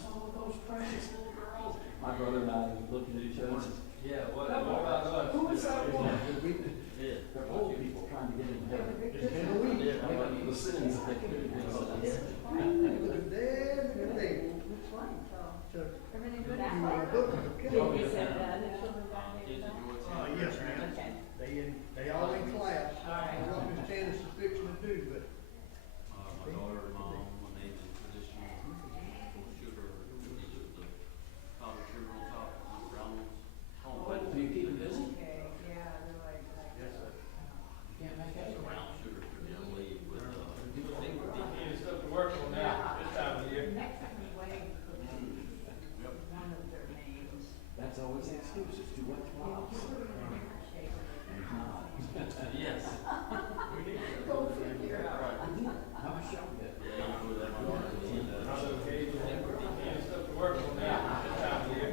those precious little girls. My brother and I looking at each other and says, Yeah, what about us? who is that one? Yeah. They're old people trying to get in heaven. Yeah. The sins that they committed against us. Everything good? Oh, He yeah. said the children down there. Yes, ma'am. Okay. They all in class. All right. I don't know what Miss Janice is fixing to do, but My daughter and mom, when they did traditional sugar, they took the powdered sugar on top, brown ones. What, do you keep it busy? Okay, yeah, they're like. Yes, sir. You can't make It's it. brown sugar for them, lead with, Getting stuff to work on now, this time of year. Next time you weigh Yep. one of their names. That's always the excuse, it's too much miles. yes. Go figure. Right. How much y'all get? Yeah, you put that on our agenda. Also, getting stuff to work on now, this time of year.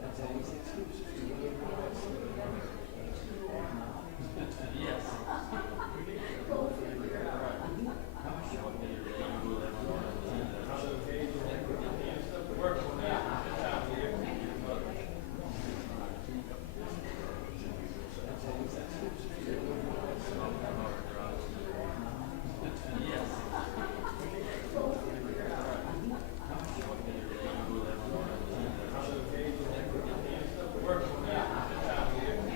That's always the excuse, it's too much miles. Yes. Go figure. How much y'all get? Also, getting stuff to work on now, this time of year. That's always the excuse, it's too much miles. Yes. Also, getting stuff to work on now, this time of year.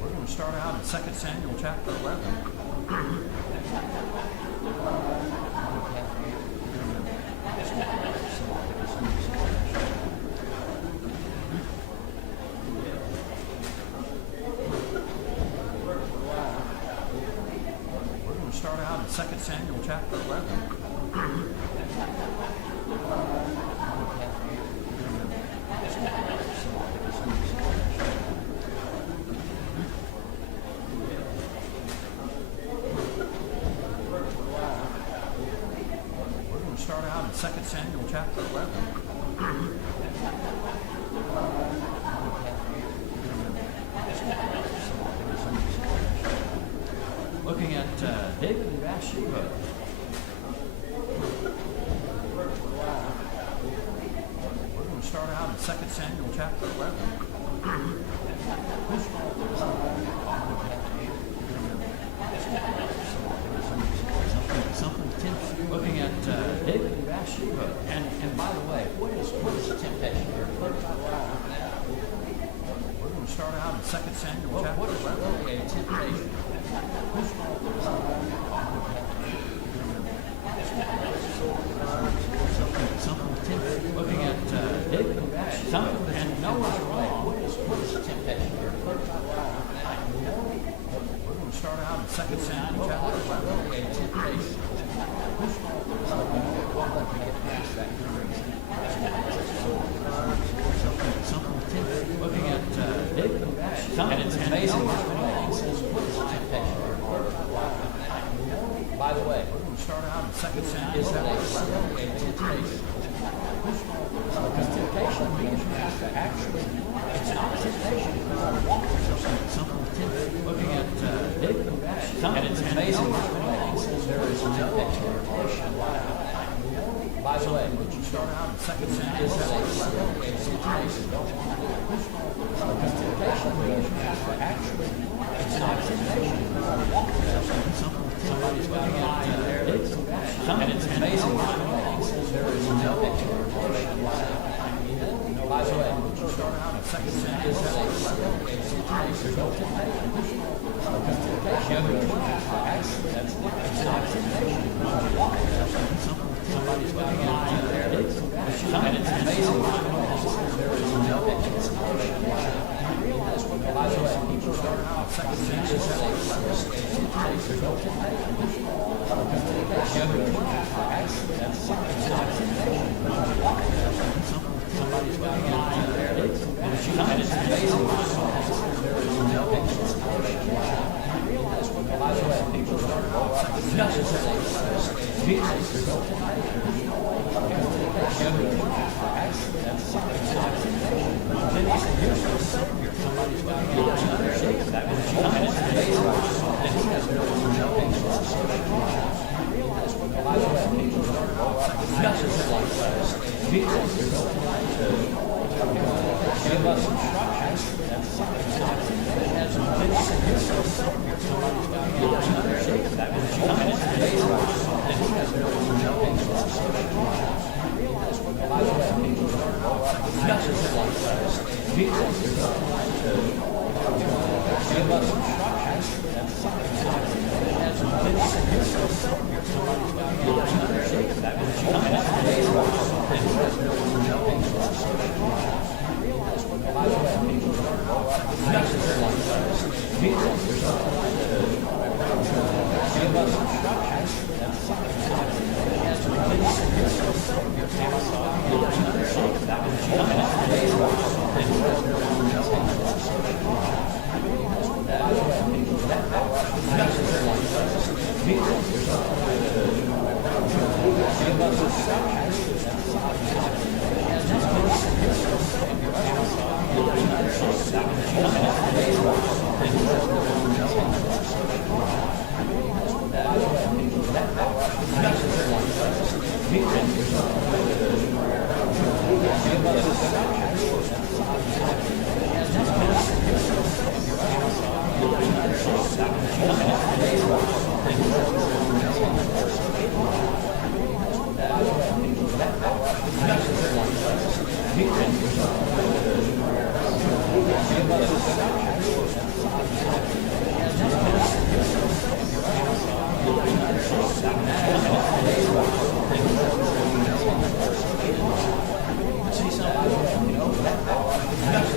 We're going to start out in 2 Samuel chapter 11. We're going to start out in 2 Samuel chapter 11. We're going to start out in 2 Samuel chapter 11. Looking at David and Bathsheba. We're going to start out in 2 Samuel chapter 11. Something tempts you. Looking at David and Bathsheba. And by the way, what is temptation here? second Samuel chapter 11. Looking at David and Bathsheba, and it's amazing how many things by the way, we're going to start out in second Samuel. Is that a temptation? Because temptation means actually, it's not temptation. Something tempting. Looking at David and Bathsheba, and it's amazing how many things there is no temptation. By the way, would you start out in second Samuel? Is that a temptation? Because temptation means actually, it's not temptation. Somebody's got to lie in there. And it's amazing how many things there is no temptation. By the way, would you start out in second Samuel? Is that a temptation? No temptation. Because temptation means actually, it's not temptation. Somebody's got to lie in there. And it's amazing how many things there is no temptation. By the way, would you start out in second Samuel? Is that a temptation? No temptation. Because temptation means actually, it's not temptation. Somebody's got to lie in there. And it's amazing how many things there is no temptation. By the way, people start out in second Samuel. Is that a temptation? No temptation. Because temptation means actually, it's not temptation. Then he said, here's the Savior. Somebody's got to understand that. And it's amazing that he has really no temptation. By the way, people start out just like Jesus is no temptation. Give us instructions. It's not temptation. Then he said, here's the Savior. Somebody's got to understand that. And it's amazing that he has really no temptation. By the way, people start out just like Jesus is no temptation. Give us instructions. It's not temptation. Then he said, here's the Savior. Somebody's got to understand that. And it's amazing that he has really no temptation. By the way, people start out just like Jesus is no temptation. Give us instructions. It's not temptation. Then he said, here's the Savior. Somebody's got to understand that. And it's amazing that he has really no temptation. By the way, people start out just like Jesus is no temptation. Give us instructions. It's not temptation. Then he said, here's the Savior. Somebody's got to understand that. And it's amazing that he has really no temptation. By the way, people start out just like Jesus is no temptation. Give us instructions. It's not temptation. Then he said, here's the Savior. Somebody's got to understand that. And it's amazing that he has really no temptation. By the way, people start out just like Jesus is no temptation. Give us instructions. It's not temptation. Then he said, here's the Savior. Somebody's got to understand that. And it's amazing that he has really no temptation. See somebody, just like Jesus is no temptation. Give us instructions. Then he said, here's the Savior. Somebody's got to understand that. And it's amazing that he has really no temptation. See somebody, just like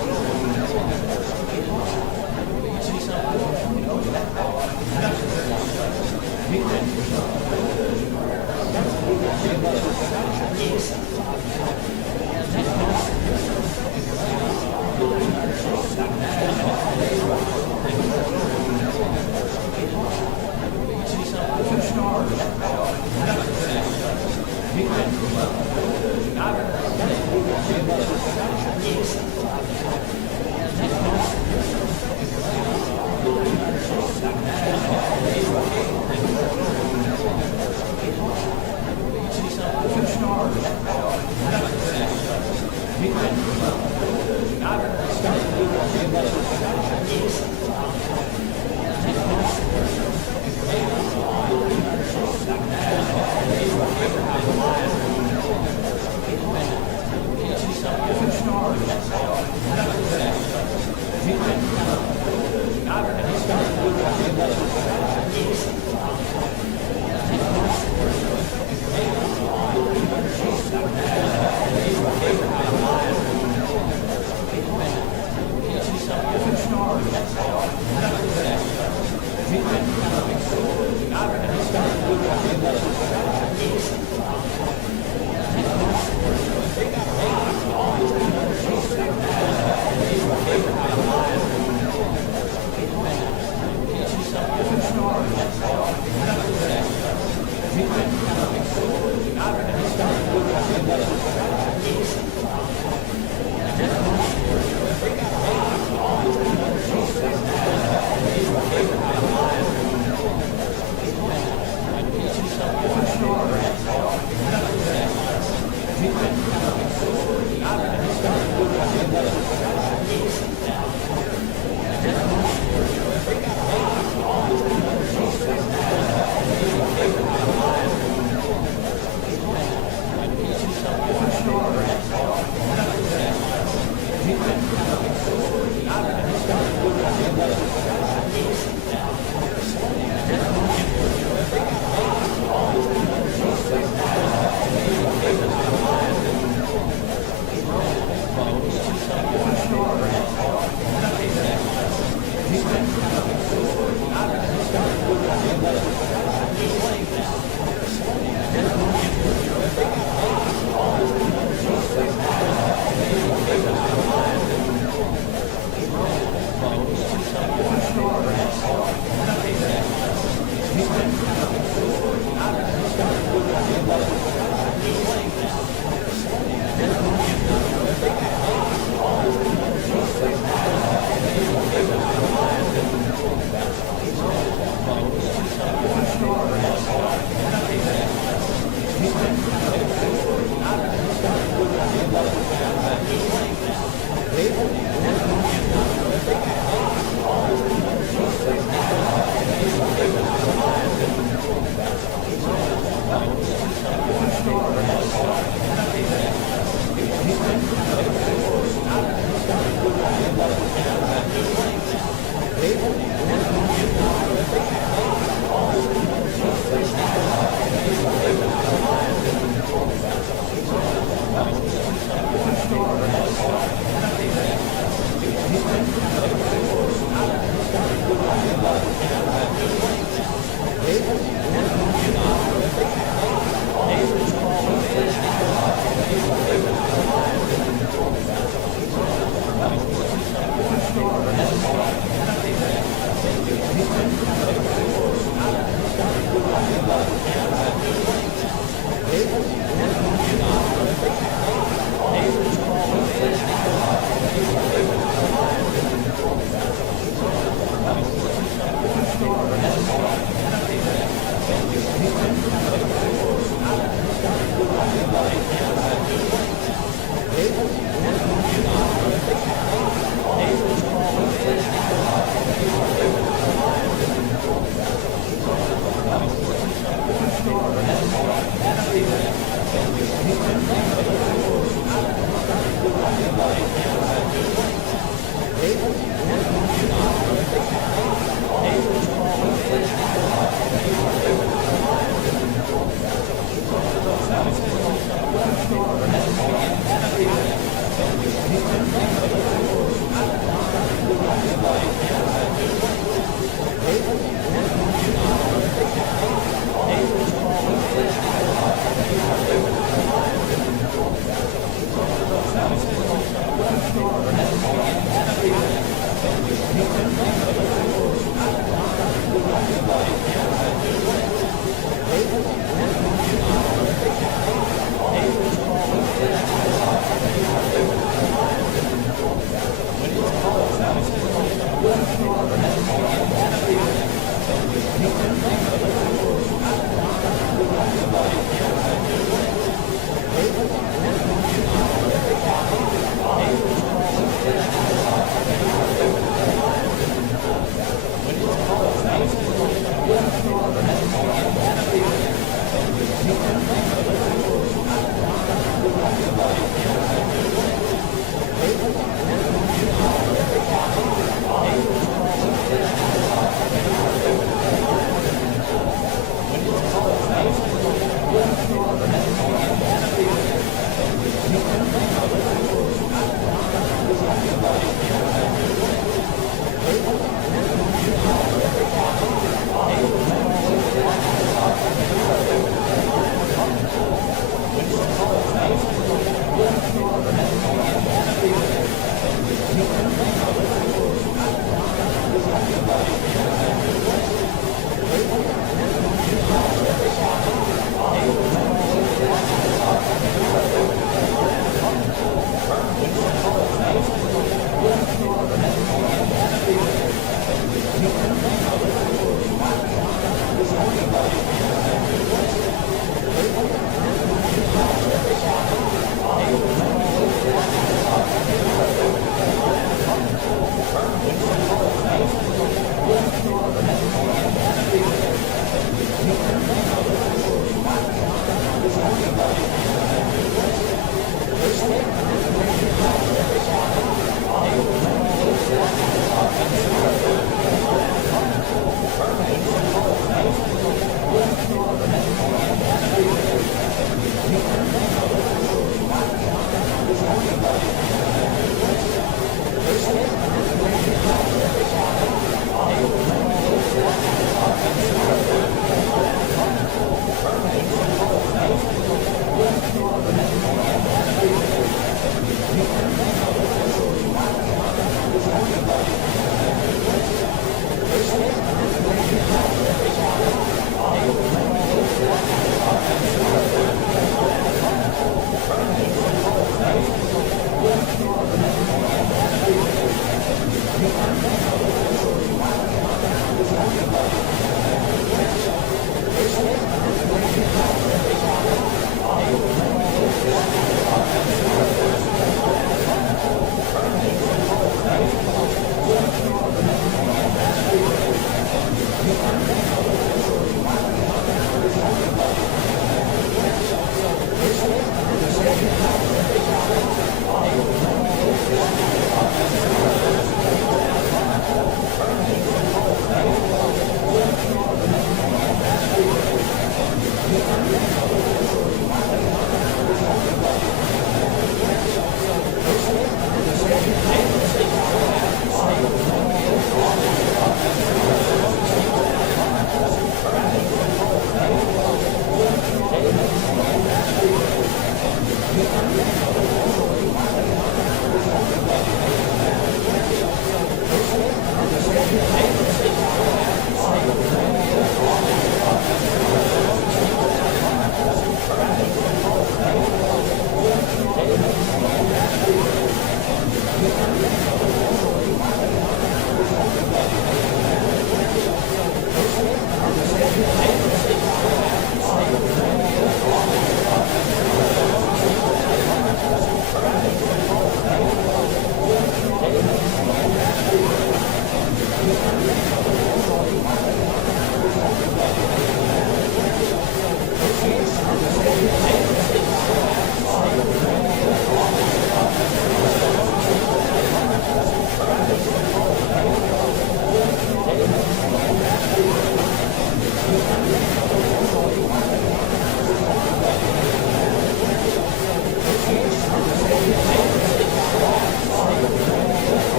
Jesus is no temptation. Give us instructions. Then he said, here's the Savior. Somebody's got to understand that. And it's amazing that he has really no temptation. See somebody, 2 stars. Jesus is no temptation. Give us instructions. Then he said, here's the Savior. Somebody's got to understand that. And it's amazing that he has really no temptation. See somebody, 2 stars. Jesus is no temptation. Give us instructions. Then he said, here's the Savior. Somebody's got to understand that.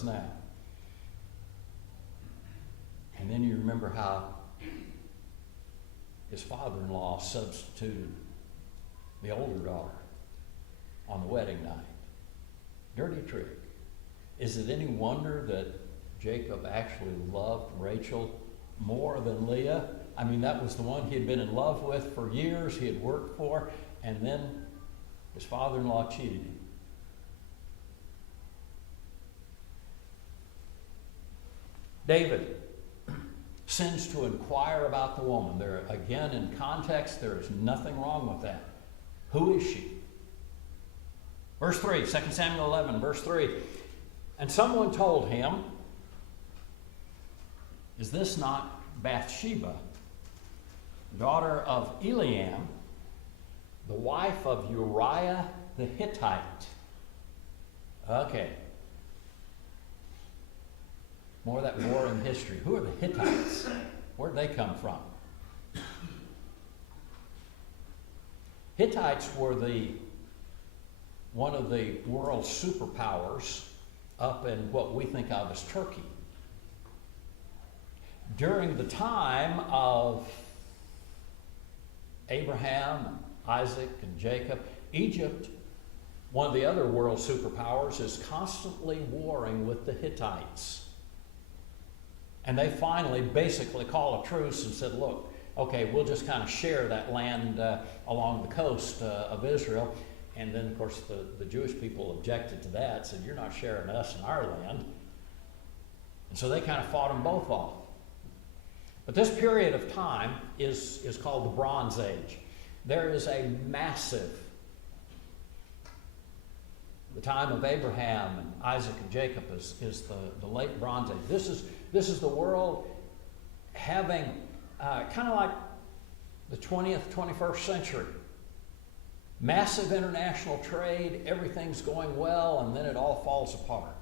us now. And then you remember how his father-in-law substituted the older daughter on the wedding night. Dirty trick. Is it any wonder that Jacob actually loved Rachel more than Leah? I mean, that was the one he had been in love with for years, he had worked for, and then his father-in-law cheated him. David sends to inquire about the woman. There, again, in context, there is nothing wrong with that. Who is she? Verse 3, 2 Samuel 11, verse 3. And someone told him, is this not Bathsheba, daughter of Eliam, the wife of Uriah the Hittite? Okay. More of that boring history. Who are the Hittites? Where'd they come from? Hittites were one of the world's superpowers up in what we think of as Turkey. During the time of Abraham, and Isaac, and Jacob, Egypt, one of the other world superpowers, is constantly warring with the Hittites. And they finally basically called a truce and said, look, okay, we'll just kind of share that land along the coast of Israel. And then, of course, the Jewish people objected to that, said, you're not sharing us and our land. And so they kind of fought them both off. But this period of time is called the Bronze Age. There is a massive, the time of Abraham and Isaac and Jacob is the late Bronze Age. This is the world having kind of like the 20th, 21st century. Massive international trade, everything's going well, and then it all falls apart.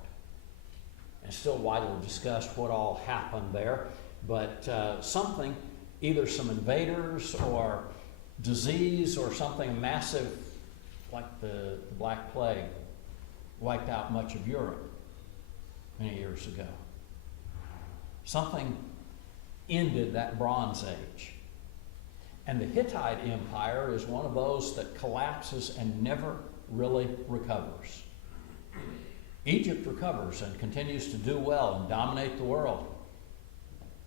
And it's still widely discussed what all happened there, but something, either some invaders or disease or something massive like the Black Plague wiped out much of Europe many years ago. Something ended that Bronze Age. And the Hittite Empire is one of those that collapses and never really recovers. Egypt recovers and continues to do well and dominate the world.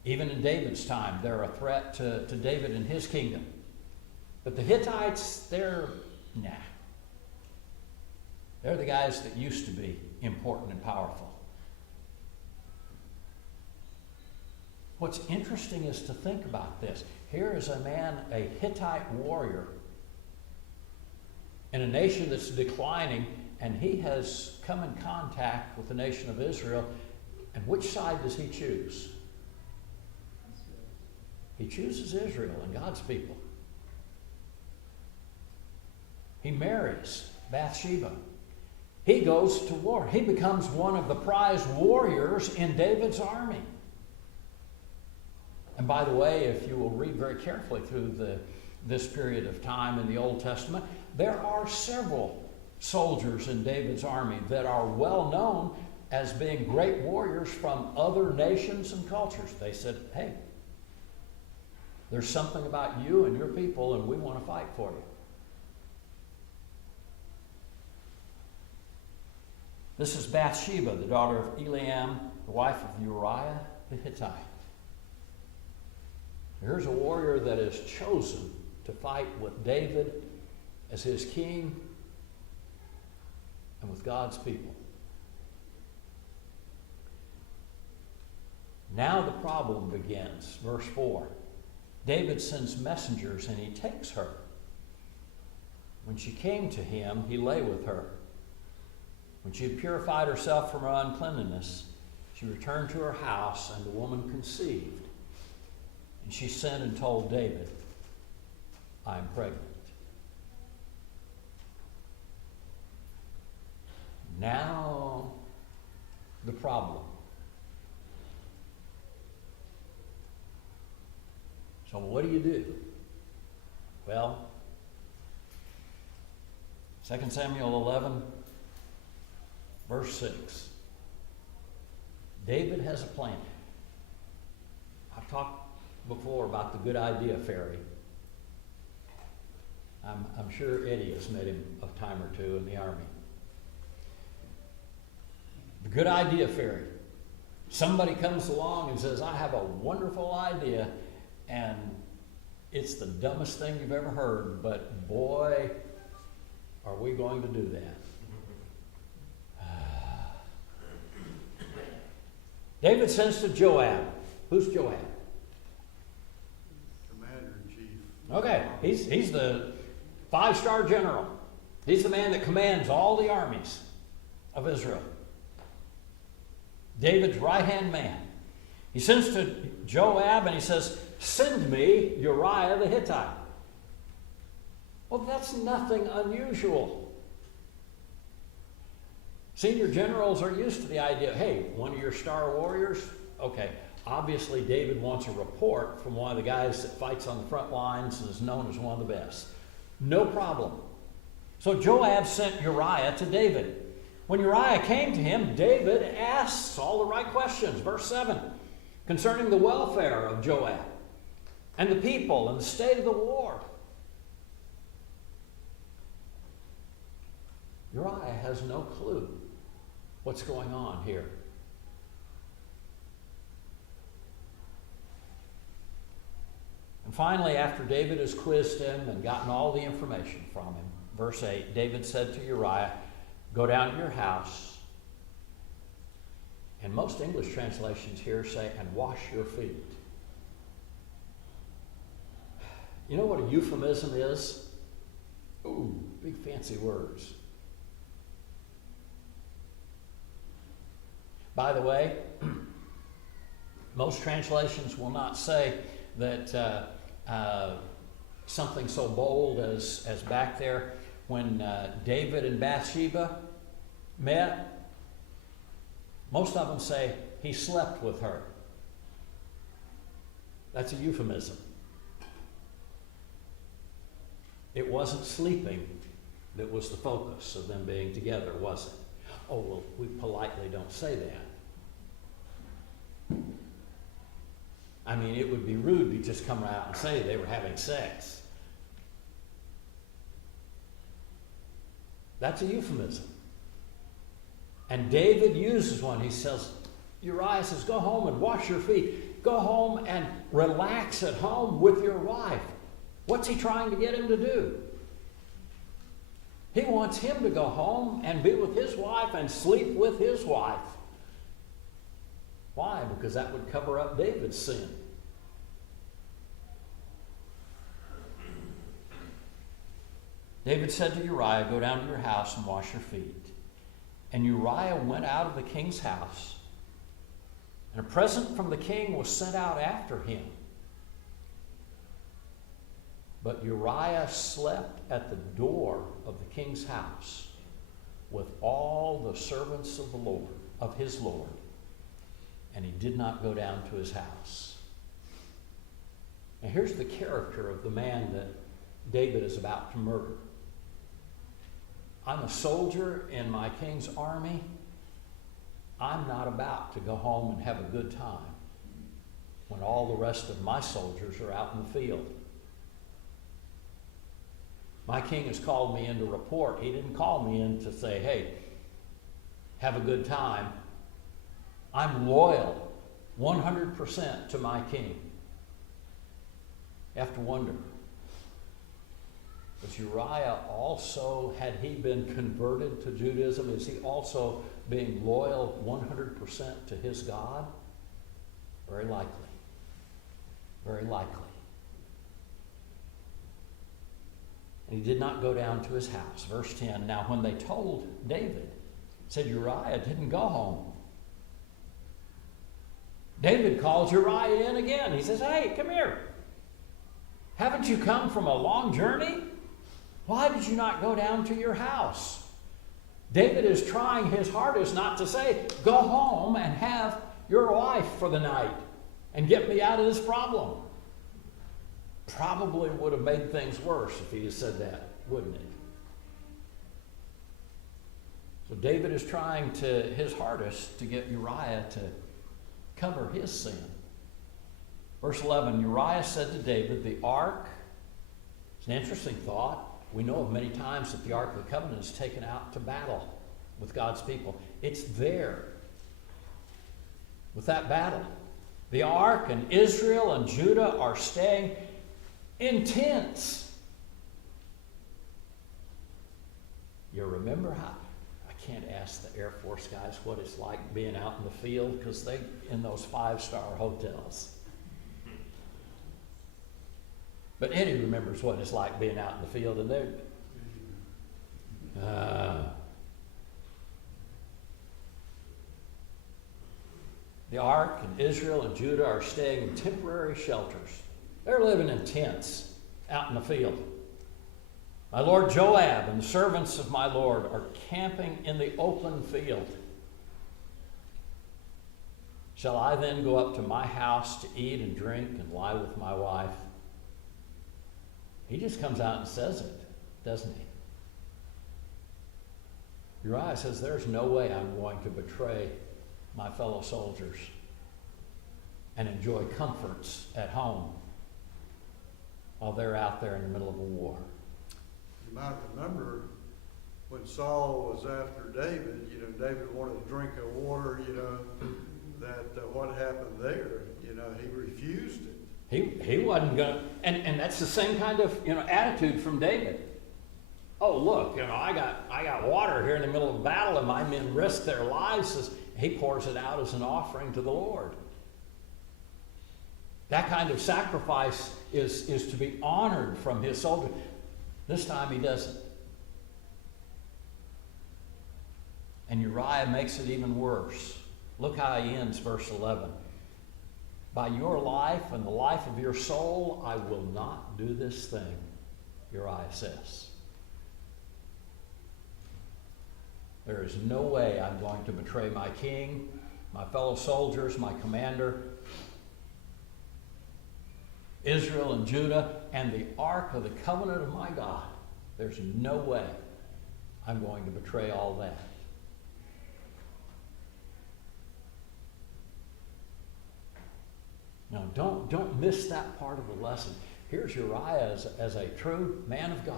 Even in David's time, they're a threat to David and his kingdom. But the Hittites, they're the guys that used to be important and powerful. What's interesting is to think about this. Here is a man, a Hittite warrior, in a nation that's declining, and he has come in contact with the nation of Israel. And which side does he choose? He chooses Israel and God's people. He marries Bathsheba. He goes to war. He becomes one of the prize warriors in David's army. And by the way, if you will read very carefully through this period of time in the Old Testament, there are several soldiers in David's army that are well known as being great warriors from other nations and cultures. They said, hey, there's something about you and your people, and we want to fight for you. This is Bathsheba, the daughter of Eliam, the wife of Uriah the Hittite. Here's a warrior that is chosen to fight with David as his king and with God's people. Now the problem begins. Verse 4. David sends messengers and he takes her. When she came to him, he lay with her. When she had purified herself from her uncleanness, she returned to her house, and the woman conceived. And she sent and told David, I am pregnant. Now, the problem. So what do? Well, 2 Samuel 11, verse 6. David has a plan. I've talked before about the good idea fairy. I'm sure Eddie has met him a time or two in the Army. The good idea fairy. Somebody comes along and says, I have a wonderful idea, and it's the dumbest thing you've ever heard, but boy, are we going to do that. David says to Joab, who's Joab? Commander-in-chief. Okay, he's the 5-star general. He's the man that commands all the armies of Israel. David's right-hand man. He sends to Joab and he says, send me Uriah the Hittite. Well, that's nothing unusual. Senior generals are used to the idea, hey, one of your star warriors? Okay, obviously David wants a report from one of the guys that fights on the front lines and is known as one of the best. No problem. So Joab sent Uriah to David. When Uriah came to him, David asks all the right questions. Verse 7, concerning the welfare of Joab and the people and the state of the war. Uriah has no clue what's going on here. And finally, after David has quizzed him and gotten all the information from him, verse 8, David said to Uriah, go down to your house. And most English translations here say, and wash your feet. You know what a euphemism is? Ooh, big fancy words. By the way, most translations will not say that something so bold as back there when David and Bathsheba met. Most of them say he slept with her. That's a euphemism. It wasn't sleeping that was the focus of them being together, was it? Oh, well, we politely don't say that. I mean, it would be rude to just come out and say they were having sex. That's a euphemism. And David uses one. He says, Uriah says, go home and wash your feet. Go home and relax at home with your wife. What's he trying to get him to do? He wants him to go home and be with his wife and sleep with his wife. Why? Because that would cover up David's sin. David said to Uriah, go down to your house and wash your feet. And Uriah went out of the king's house, and a present from the king was sent out after him. But Uriah slept at the door of the king's house with all the servants of the Lord, of his Lord, and he did not go down to his house. Now here's the character of the man that David is about to murder. I'm a soldier in my king's army. I'm not about to go home and have a good time when all the rest of my soldiers are out in the field. My king has called me in to report. He didn't call me in to say, hey, have a good time. I'm loyal 100% to my king. You have to wonder, was Uriah also, had he been converted to Judaism, is he also being loyal 100% to his God? Very likely. Very likely. And he did not go down to his house. Verse 10, now when they told David, said Uriah didn't go home. David calls Uriah in again. He says, hey, come here. Haven't you come from a long journey? Why did you not go down to your house? David is trying his hardest not to say, go home and have your wife for the night and get me out of this problem. Probably would have made things worse if he had said that, wouldn't it? So David is trying his hardest to get Uriah to cover his sin. Verse 11, Uriah said to David, the ark, it's an interesting thought. We know of many times that the Ark of the Covenant is taken out to battle with God's people. It's there with that battle. The Ark and Israel and Judah are staying in tents. You remember how, I can't ask the Air Force guys what it's like being out in the field because they in those 5-star hotels. But Eddie remembers what it's like being out in the field, and they're the Ark and Israel and Judah are staying in temporary shelters. They're living in tents out in the field. My lord Joab and the servants of my lord are camping in the open field. Shall I then go up to my house to eat and drink and lie with my wife? He just comes out and says it, doesn't he? Uriah says, there's no way I'm going to betray my fellow soldiers and enjoy comforts at home while they're out there in the middle of a war. You might remember when Saul was after David, David wanted a drink of water, that what happened there, he refused it. He wasn't going to, and that's the same kind of, attitude from David. Oh, look, I got water here in the middle of a battle and my men risk their lives. He pours it out as an offering to the Lord. That kind of sacrifice is to be honored from his soldiers. This time he doesn't. And Uriah makes it even worse. Look how he ends verse 11. By your life and the life of your soul, I will not do this thing, Uriah says. There is no way I'm going to betray my king, my fellow soldiers, my commander, Israel and Judah, and the Ark of the Covenant of my God. There's no way I'm going to betray all that. Now, don't miss that part of the lesson. Here's Uriah as a true man of God.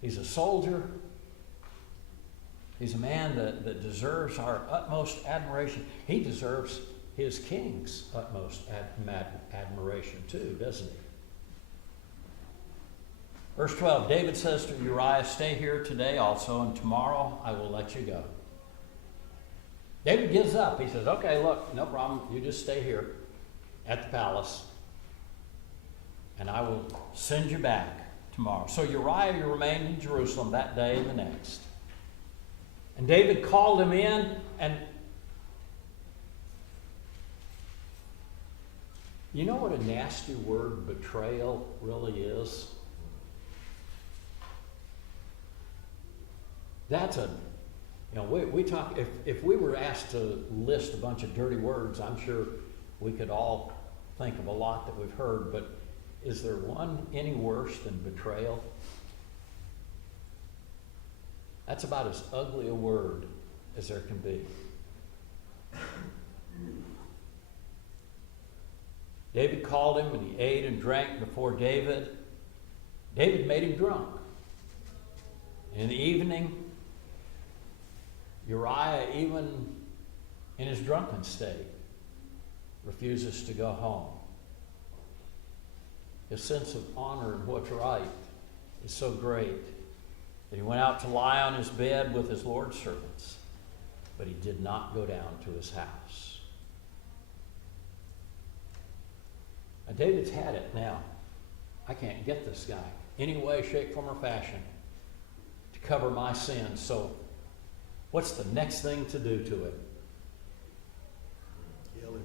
He's a soldier. He's a man that deserves our utmost admiration. He deserves his king's utmost admiration too, doesn't he? Verse 12, David says to Uriah, stay here today also, and tomorrow I will let you go. David gives up. He says, okay, look, no problem. You just stay here at the palace, and I will send you back tomorrow. So Uriah remained in Jerusalem that day and the next. And David called him in, and you know what a nasty word betrayal really is? That's we talk, if we were asked to list a bunch of dirty words, I'm sure we could all think of a lot that we've heard, but is there one any worse than betrayal? That's about as ugly a word as there can be. David called him and he ate and drank before David. David made him drunk. In the evening, Uriah, even in his drunken state, refuses to go home. His sense of honor and what's right is so great that he went out to lie on his bed with his Lord's servants, but he did not go down to his house. Now, David's had it now. I can't get this guy any way, shape, form, or fashion to cover my sins, so what's the next thing to do to it? Kill him.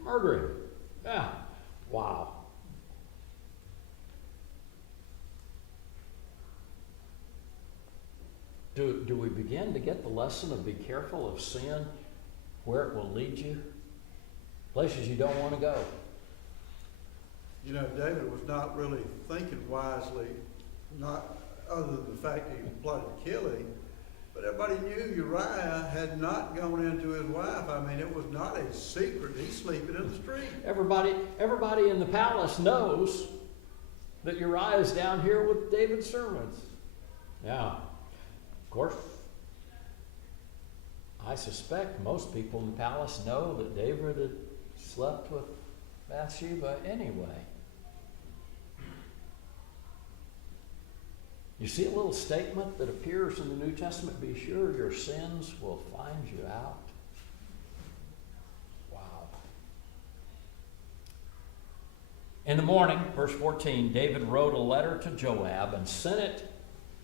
Murder him. Yeah. Wow. Do we begin to get the lesson of be careful of sin, where it will lead you? Places you don't want to go. David was not really thinking wisely, not other than the fact he plotted to kill him. But everybody knew Uriah had not gone into his wife. I mean, it was not a secret. He's sleeping in the street. Everybody in the palace knows that Uriah is down here with David's servants. Now, of course, I suspect most people in the palace know that David had slept with Bathsheba anyway. You see a little statement that appears in the New Testament, be sure your sins will find you out. Wow. In the morning, verse 14, David wrote a letter to Joab and sent it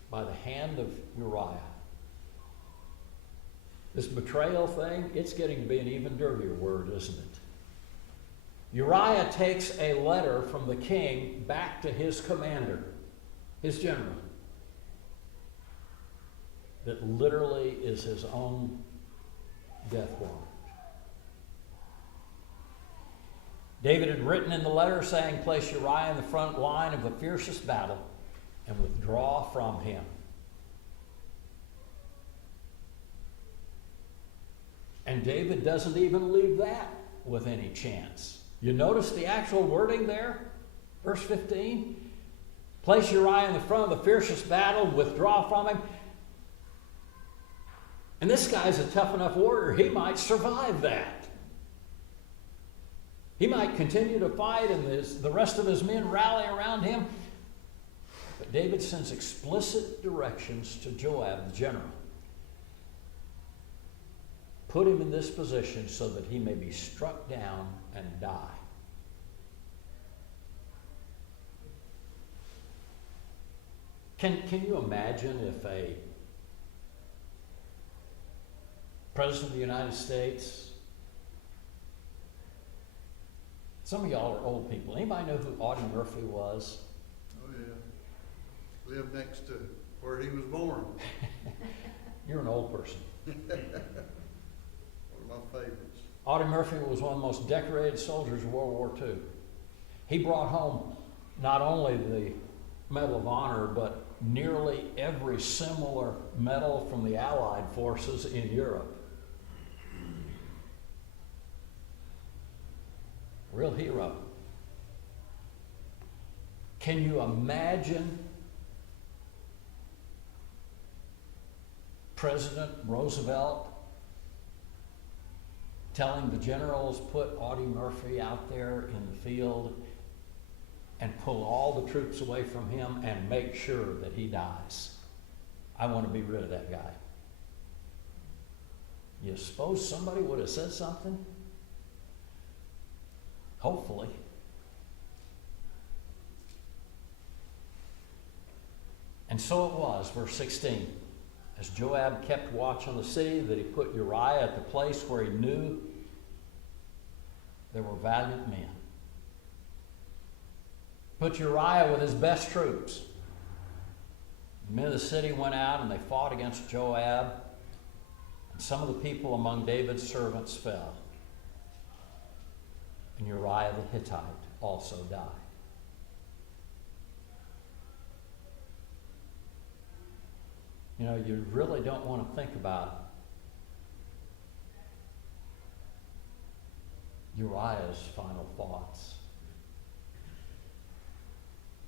by the hand of Uriah. This betrayal thing, it's getting to be an even dirtier word, isn't it? Uriah takes a letter from the king back to his commander, his general, that literally is his own death warrant. David had written in the letter saying, place Uriah in the front line of the fiercest battle and withdraw from him. And David doesn't even leave that with any chance. You notice the actual wording there? Verse 15. Place Uriah in the front of the fiercest battle, withdraw from him. And this guy's a tough enough warrior. He might survive that. He might continue to fight and the rest of his men rally around him. But David sends explicit directions to Joab, the general. Put him in this position so that he may be struck down and die. Can you imagine if a President of the United States, some of y'all are old people. Anybody know who Audie Murphy was? Oh, yeah. Lived next to where he was born. You're an old person. One of my favorites. Audie Murphy was one of the most decorated soldiers of World War II. He brought home not only the Medal of Honor, but nearly every similar medal from the Allied forces in Europe. Real hero. Can you imagine President Roosevelt telling the generals, put Audie Murphy out there in the field and pull all the troops away from him and make sure that he dies? I want to be rid of that guy. You suppose somebody would have said something? Hopefully. And so it was, verse 16. As Joab kept watch on the city, that he put Uriah at the place where he knew there were valiant men. Put Uriah with his best troops. The men of the city went out and they fought against Joab, and some of the people among David's servants fell. And Uriah the Hittite also died. You know, you really don't want to think about Uriah's final thoughts,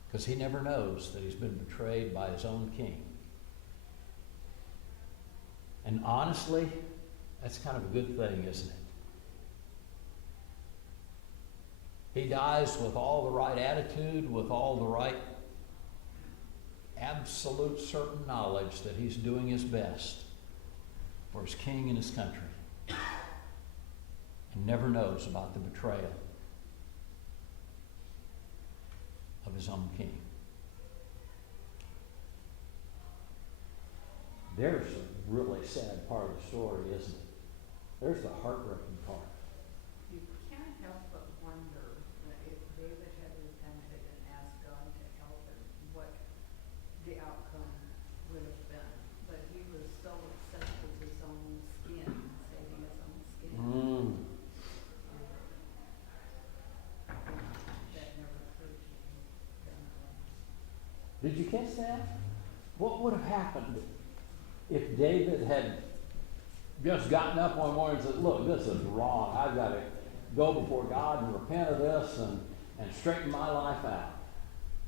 because he never knows that he's been betrayed by his own king. And honestly, that's kind of a good thing, isn't it? He dies with all the right attitude, with all the right absolute certain knowledge that he's doing his best for his king and his country, and never knows about the betrayal of his own king. There's a really sad part of the story, isn't it? There's the heartbreaking part. You can't help but wonder that if David had repented and asked God to help him, what the outcome would have been. But he was so obsessed with his own skin, saving his own skin. That never occurred to me. Did you catch that? What would have happened if David had just gotten up one morning and said, look, this is wrong. I've got to go before God and repent of this and straighten my life out.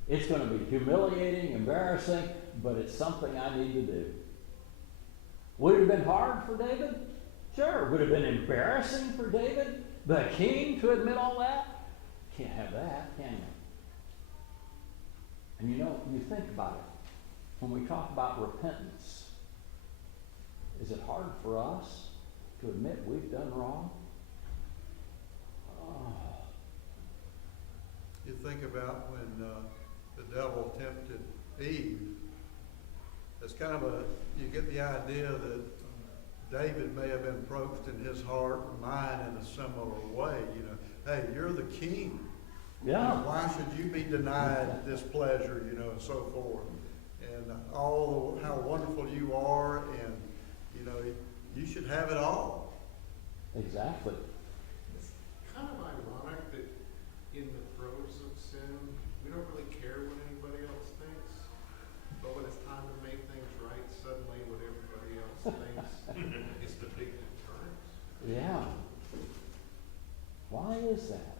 It's going to be humiliating, embarrassing, but it's something I need to do. Would it have been hard for David? Sure. Would it have been embarrassing for David, the king, to admit all that? Can't have that, can you? And you know, you think about it. When we talk about repentance, is it hard for us to admit we've done wrong? Oh. You think about when the devil tempted Eve, it's kind of you get the idea that David may have been approached in his heart or mind in a similar way. You know, hey, you're the king. Yeah. You know, why should you be denied this pleasure, you know, and so forth. And how wonderful you are, and, you know, you should have it all. Exactly. It's kind of ironic that in the throes of sin, we don't really care what anybody else thinks. But when it's time to make things right, suddenly what everybody else thinks is the big deterrent. Yeah. Why is that?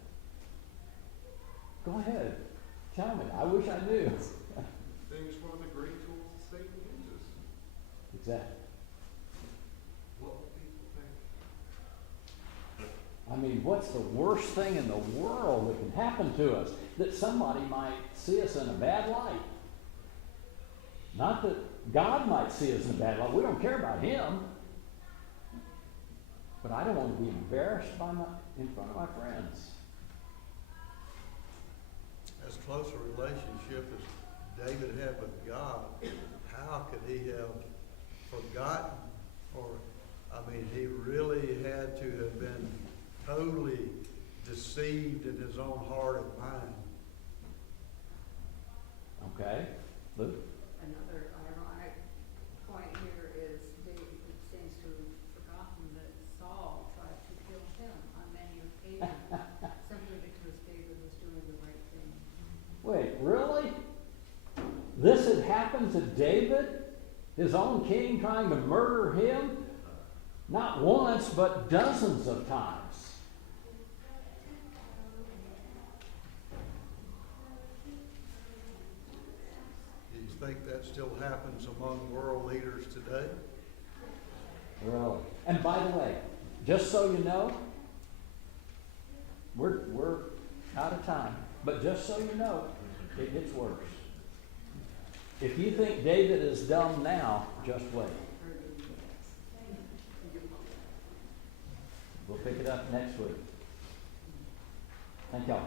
Go ahead. Tell me. I wish I knew. I think it's one of the great tools that Satan uses. Exactly. What will people think? I mean, what's the worst thing in the world that can happen to us? That somebody might see us in a bad light. Not that God might see us in a bad light. We don't care about Him. But I don't want to be embarrassed in front of my friends. As close a relationship as David had with God, how could he have forgotten? Or, I mean, he really had to have been totally deceived in his own heart and mind. Okay? Luke? Another ironic point here is David seems to have forgotten that Saul tried to kill him on many occasions simply because David was doing the right thing. Wait, really? This had happened to David? His own king trying to murder him? Not once, but dozens of times. Do you think that still happens among world leaders today? Really? And by the way, just so you know, we're out of time. But just so you know, it gets worse. If you think David is dumb now, just wait. We'll pick it up next week. Thank y'all.